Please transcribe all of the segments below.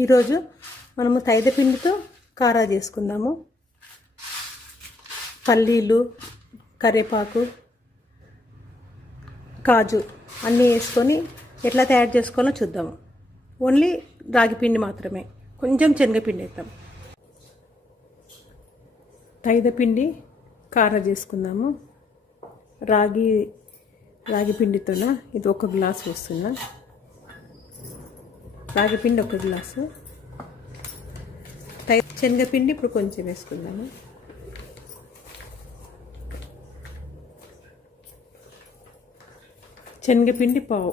ఈరోజు మనము పిండితో కారా చేసుకుందాము. పల్లీలు, కరివేపాకు, కాజు అన్నీ వేసుకొని ఎట్లా తయారు చేసుకోవాలో చూద్దాము. ఓన్లీ రాగి పిండి మాత్రమే, కొంచెం శనగపిండి వేద్దాం. పిండి కారా చేసుకుందాము. రాగి పిండితోన ఇది 1 గ్లాసు వస్తున్నా. రాగి పిండి 1 గ్లాసు, శనగపిండి ఇప్పుడు కొంచెం వేసుకుందాము. శనగపిండి పావు,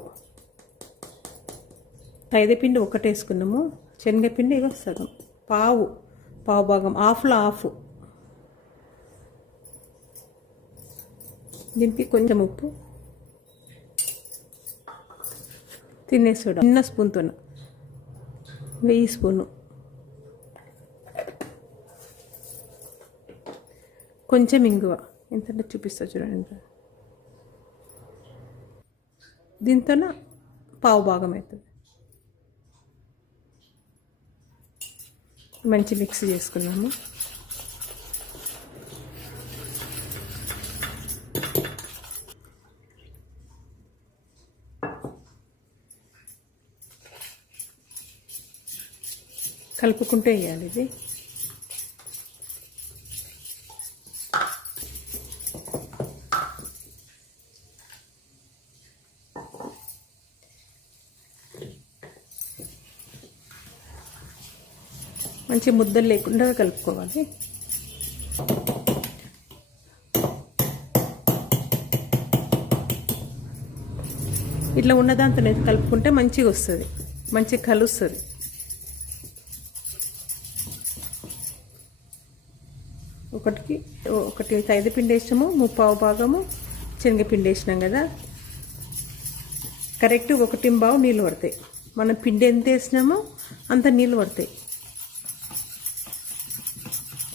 పిండి 1 వేసుకున్నాము. శనగపిండి ఇగో సగం, పావు భాగం, హాఫ్లో హాఫ్. దీనికి కొంచెం ఉప్పు, తినే సోడా చిన్న స్పూన్తో 1 స్పూను, కొంచెం ఇంగువ ఎంతంటే చూపిస్తా చూడండి. దీంతో పావు భాగం అవుతుంది. మంచి మిక్స్ చేసుకున్నాము. కలుపుకుంటూ వేయాలి. ఇది మంచి ముద్దలు లేకుండా కలుపుకోవాలి. ఇట్లా ఉన్నదాంతో కలుపుకుంటే మంచిగా వస్తుంది, మంచిగా కలుస్తుంది. ఒకటి పిండి వేసాము, 3/4 భాగము శనగపిండి వేసినాం కదా. కరెక్ట్ 1/4 నీళ్ళు పడతాయి. మనం పిండి ఎంత వేసినామో అంత నీళ్ళు పడతాయి.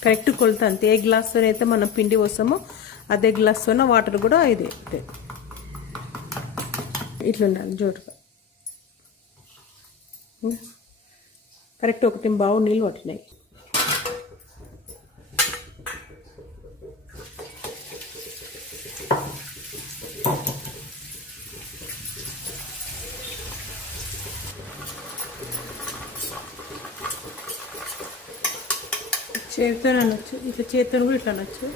కరెక్ట్ కొలత అంతే. ఏ గ్లాస్తో అయితే మనం పిండి పోస్తామో అదే గ్లాస్తోనే వాటర్ కూడా ఇదే ఇట్లా ఉండాలి జోరుగా. కరెక్ట్ 1/4 నీళ్ళు పట్టినాయి. చేతితో అనొచ్చు, ఇట్లా చేతితో కూడా ఇట్లా అనొచ్చు.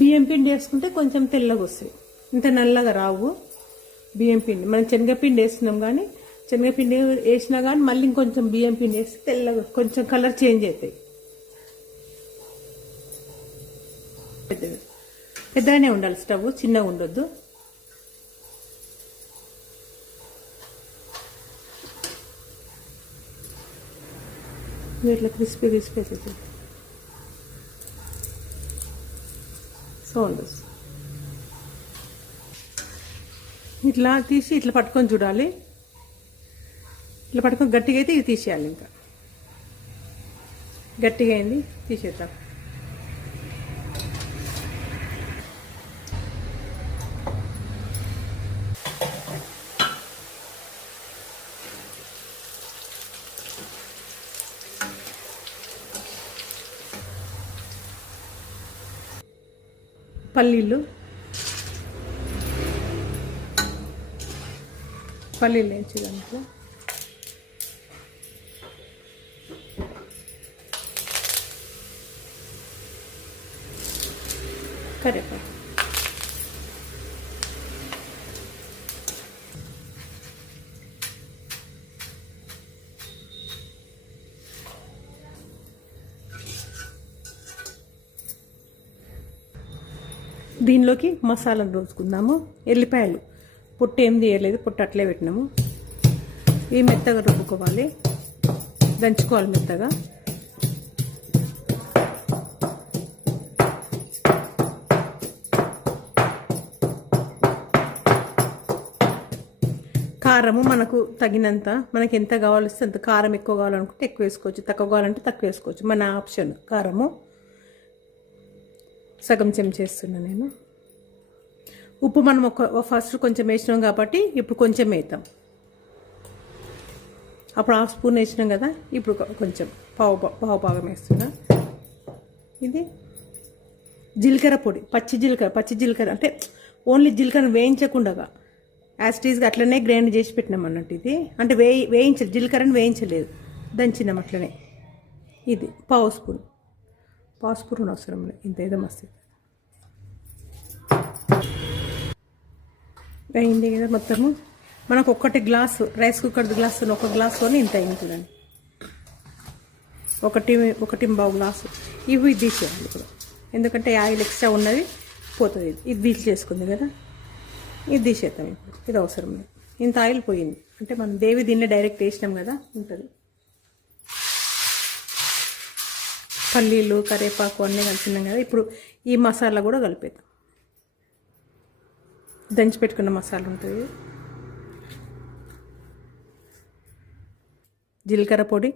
బియ్యం పిండి వేసుకుంటే కొంచెం తెల్లగా వస్తాయి, ఇంత నల్లగా రావు. బియ్యం పిండి మనం శనగపిండి వేస్తున్నాం, కానీ శనగపిండి వేసినా కానీ మళ్ళీ ఇంకొంచెం బియ్యం పిండి వేస్తే తెల్లగా కొంచెం కలర్ చేంజ్ అవుతాయి. పెద్దగానే ఉండాలి స్టవ్, చిన్నగా ఉండొద్దు. ఇట్లా క్రిస్పీ అవుతుంది. సౌండ్ ఇట్లా తీసి ఇట్లా పట్టుకొని చూడాలి. ఇట్లా పట్టుకొని గట్టిగా అయితే ఇది తీసేయాలి. ఇంకా గట్టిగా అయింది, తీసేద్దాం. పల్లీలు వేయించి దాంట్లో కరివేపాకు, దీనిలోకి మసాలాను రోజుకుందాము. ఎల్లిపాయలు పొట్టు ఏం తీయలేదు, పొట్టు అట్లే పెట్టినాము. ఇవి మెత్తగా రుబ్బుకోవాలి, దంచుకోవాలి మెత్తగా. కారము మనకు తగినంత, మనకి ఎంత కావాల్సి అంత. కారం ఎక్కువ కావాలనుకుంటే ఎక్కువ వేసుకోవచ్చు, తక్కువ కావాలంటే తక్కువ వేసుకోవచ్చు, మన ఆప్షన్. కారము సగం చెంచా వేస్తున్నాను నేను. ఉప్పు మనం ఫస్ట్ కొంచెం వేసినాం కాబట్టి ఇప్పుడు కొంచెం వేద్దాం. అప్పుడు హాఫ్ స్పూన్ వేసినాం కదా, ఇప్పుడు కొంచెం పావు భాగం వేస్తున్నా. ఇది జీలకర్ర పొడి, పచ్చి జీలకర్ర అంటే ఓన్లీ జీలకర్ర వేయించకుండా యాజ్ టీజ్గా అట్లనే గ్రైండ్ చేసి పెట్టినాం అన్నట్టు. ఇది అంటే జీలకర్రని వేయించలేదు, దంచినాం అట్లనే. ఇది పావు స్పూన్ అవసరం లేదు, ఇంత ఏదో మస్తు వేయింది కదా మొత్తము. మనకు ఒక్కటి గ్లాసు రైస్ కుక్కర్ గ్లాసు, ఒక గ్లాసులోనే ఇంత అయింది చూడండి. ఒకటి పావు గ్లాసు. ఇవి తీసేయాలి ఇప్పుడు, ఎందుకంటే ఆయిల్ ఎక్స్ట్రా ఉన్నది పోతుంది. ఇది తీసి చేసుకుంది కదా, ఇది తీసేద్దాం ఇప్పుడు. ఇది అవసరం లేదు, ఇంత ఆయిల్ పోయింది అంటే మనం దేవి దీన్ని డైరెక్ట్ వేసినాం కదా ఉంటుంది. పల్లీలు కరివేపాకు అన్నీ కలిపినాం కదా. ఇప్పుడు ఈ మసాలా కూడా కలిపేద్దాం. దంచి పెట్టుకున్న మసాలా ఉంటుంది, జీలకర్ర పొడి,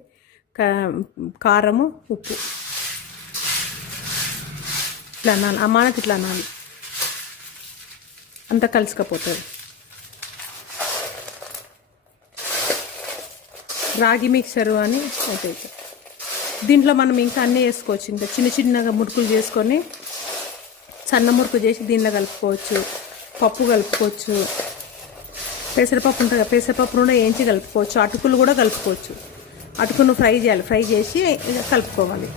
కారము, ఉప్పు. ఇట్లా అనాలి, అమానత్ ఇట్లా అనాలి, అంతా కలిసికపోతుంది. రాగి మిక్సరు అని అయితే దీంట్లో మనం ఇంకా అన్నీ వేసుకోవచ్చు. ఇంకా చిన్నగా మురుకులు చేసుకొని సన్న మురుకు చేసి దీనిలో కలుపుకోవచ్చు. పప్పు కలుపుకోవచ్చు, పెసరపప్పు ఉంటుంది కదా, పెసరపప్పు కూడా వేయించి కలుపుకోవచ్చు. అటుకులు కూడా కలుపుకోవచ్చు. అటుకును ఫ్రై చేయాలి, ఫ్రై చేసి కలుపుకోవాలి.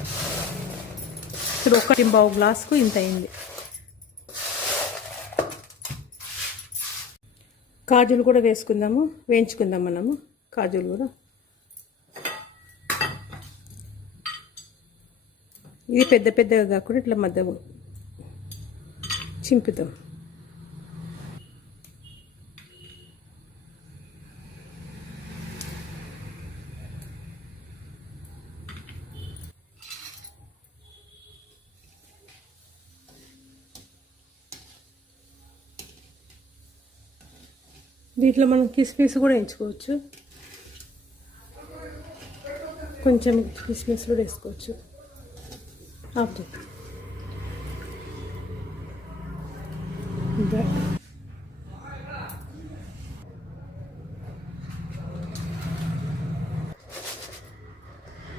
ఇప్పుడు 1.5 గ్లాసుకు ఇంత అయింది. కాజులు కూడా వేసుకుందాము, వేయించుకుందాం మనము కాజులు కూడా. ఇది పెద్దగా కాకుండా ఇట్లా మధ్య చింపుతాం. దీంట్లో మనం కిస్మిస్ కూడా వేయించుకోవచ్చు, కొంచెం కిస్మిస్ కూడా వేసుకోవచ్చు.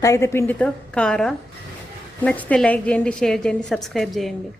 మైదా పిండితో కార. నచ్చితే లైక్ చేయండి, షేర్ చేయండి, సబ్స్క్రైబ్ చేయండి.